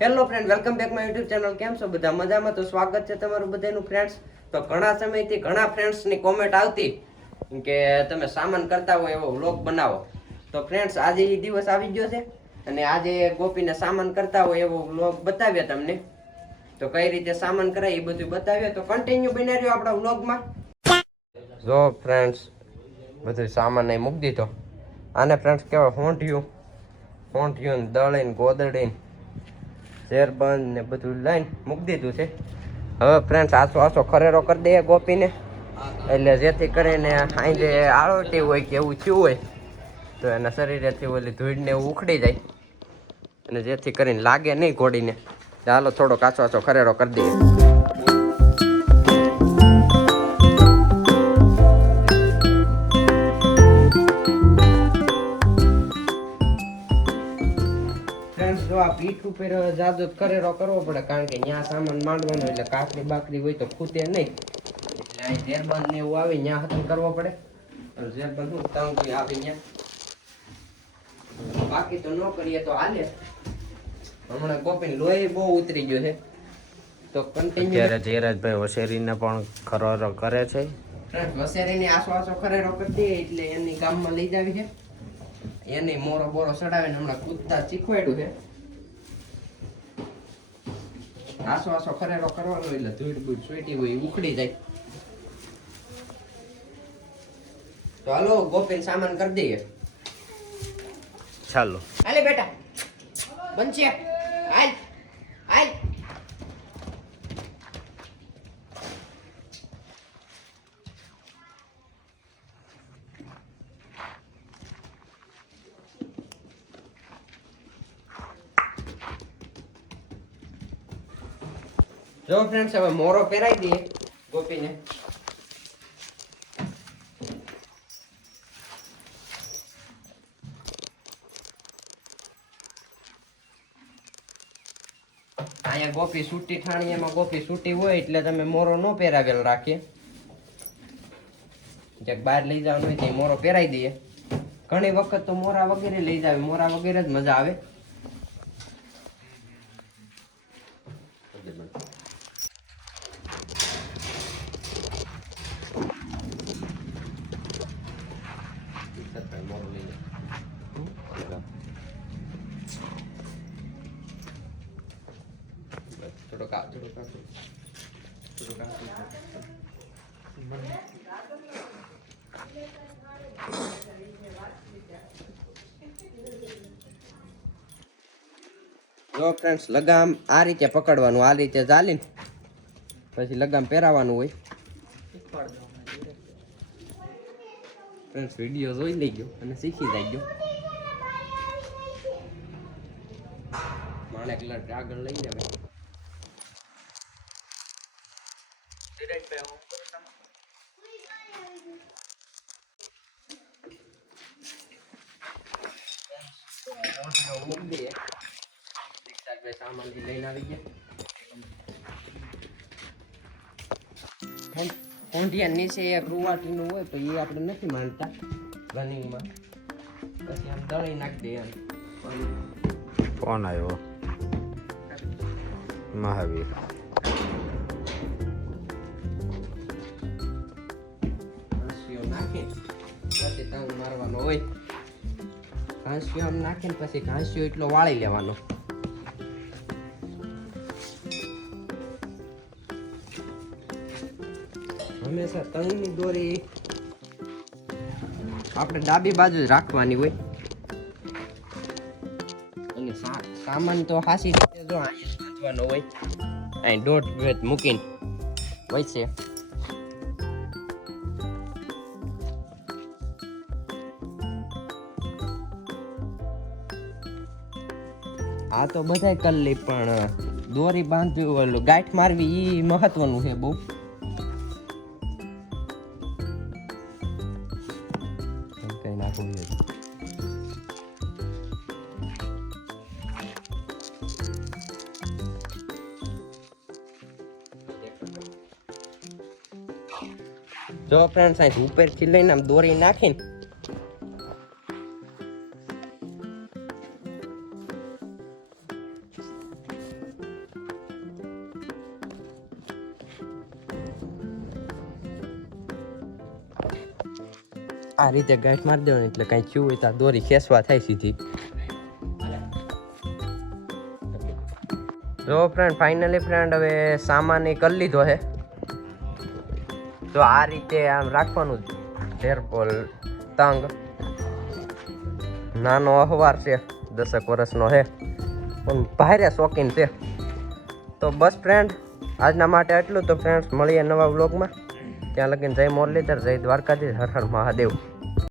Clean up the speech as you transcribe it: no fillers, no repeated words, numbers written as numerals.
Hello friend, welcome back my YouTube channel. કેમ છો બધા? મજામાં? તો સ્વાગત છે તમારું બધાનું ફ્રેન્ડ્સ. તો ઘણા સમયથી ઘણા ફ્રેન્ડ્સની કોમેન્ટ આવતી કે તમે સામાન કરતા હોય એવો વ્લોગ બનાવો. તો ફ્રેન્ડ્સ, આજે એ દિવસ આવી ગયો છે અને આજે ગોપીને સામાન કરતા હોય એવો વ્લોગ બતાવ્યા તમને. તો કઈ રીતે સામાન કરાય એ બધું બતાવ્યા. તો કન્ટિન્યુ બની રહ્યો આપણા વ્લોગમાં. જો ફ્રેન્ડ્સ, બધું સામાન અહીં મૂકી દીધો. આને ફ્રેન્ડ્સ કહેવાય હોંઠિયું દળીને ગોદડીને શેરબંધ ને બધું લઈને મૂકી દીધું છે. હવે ફ્રેન્ડ્સ આસો ખરેરો કરી દઈએ ગોપીને, એટલે જેથી કરીને સાંજે આળોટી હોય કે એવું થયું હોય તો એના શરીરેથી ઓલી ધૂળને એવું ઉખડી જાય અને જેથી કરીને લાગે નહીં ઘોડીને. ચાલો થોડો આસો ખરેરો કરી દઈએ. જો આ પીઠ ઉપર જાજો ખરેરો કરવો પડે, કારણ કે ત્યાં સામાન માંડવાનો એટલે કાકડી બાકડી હોય તો ખૂટે નહીં, એટલે અહીં ઝેરબંધ ને એવું આવે ત્યાં હતમ કરવો પડે. ઝેરબંધ હું તંગ આવે ત્યાં, બાકી તો ન કરીએ તો હાલે. હમણાં ગોપીને લોહી બહુ ઉતરી ગયો છે તો કન્ટિન્યુ. અત્યારે ધીરજભાઈ વસેરીને પણ ખરેરો કરે છે. વસેરીની આસો ખરેરો કરી દઈએ એટલે એની ગામમાં લઈ જાવી છે. એની મોરો બોરો ચડાવીને હમણાં કૂદતા શીખવાડ્યું છે. આસો ખરેરો કરવાનો એટલે ધૂળ બૂળ સોટી હોય ઉખડી જાય. તો હાલો ગોપીને સામાન કરી દઈએ. ચાલો હાલે બેટા, બનશે. હાલ હાલ. જો ફ્રેન્ડ્સ, હવે મોરો પહેરાવી દઈએ ગોપીને. અહીંયા ગોપી સૂટી ઠાણી, એમાં ગોપી સૂટી હોય એટલે તમે મોરો ન પહેરાવેલ રાખીએ. જ્યાંક બહાર લઈ જવાનું હોય ત્યાં મોરો પહેરાવી દઈએ. ઘણી વખત તો મોરા વગેરે લઈ જાવે, મોરા વગેરે જ મજા આવે. જો ફ્રેન્ડ્સ, લગામ આ રીતે પકડવાનું, આ રીતે ચાલીને પછી લગામ પહેરાવાનું હોય. ફ્રેન્ડ્સ, વિડીયો જોઈ લઈ ગયો અને શીખી જાય ગયો. માણેક લટ આગળ લઈ જાય. સામાન લઈને આવી ગયા. કોંઢિયા નીચે એક રૂવાટીનું હોય તો એ આપણે નથી માનતા રનિંગમાં. પછી આમ દળી નાખી દઈએ. ફોન આવ્યો મહાવીર. નાખી પછી તંગ મારવાનો હોય. ઘાંસિયો આમ નાખીને પછી ઘાંસિયો એટલો વાળી લેવાનો. હંમેશા તંગની દોરી આપણે ડાબી બાજુ જ રાખવાની હોય. અને સામાન તો હાસી રીતે જો અહીંયા બાંધવાનો હોય. અહીં દોઢ વેત મૂકીને વચ્ચે. આ તો બધાય કરી લે, પણ દોરી બાંધવી, ઓલું ગાંઠ મારવી એ મહત્વનું છે બહુ. કઈ નાખવું છે. જો ફ્રેન્ડ્સ, અહીં ઉપરથી લઈને આમ દોરી નાખીને આ રીતે ગાંઠ મારી દેવાની એટલે કાંઈ થયું હોય તો દોરી ખેંચવા થાય સીધી. જો ફ્રેન્ડ ફાઇનલી ફ્રેન્ડ હવે સામાન એ કરી લીધો છે. તો આ રીતે આમ રાખવાનું ઝેરપોલ તંગ. નાનો અહવાર છે, 10 વર્ષનો છે પણ ભારે શોખીન છે. તો બસ ફ્રેન્ડ આજના માટે આટલું. તો ફ્રેન્ડ્સ મળીએ નવા વ્લોગમાં. ત્યાં લગીને જય મુરલીધર, જય દ્વારકાધીશ, હર હર મહાદેવ.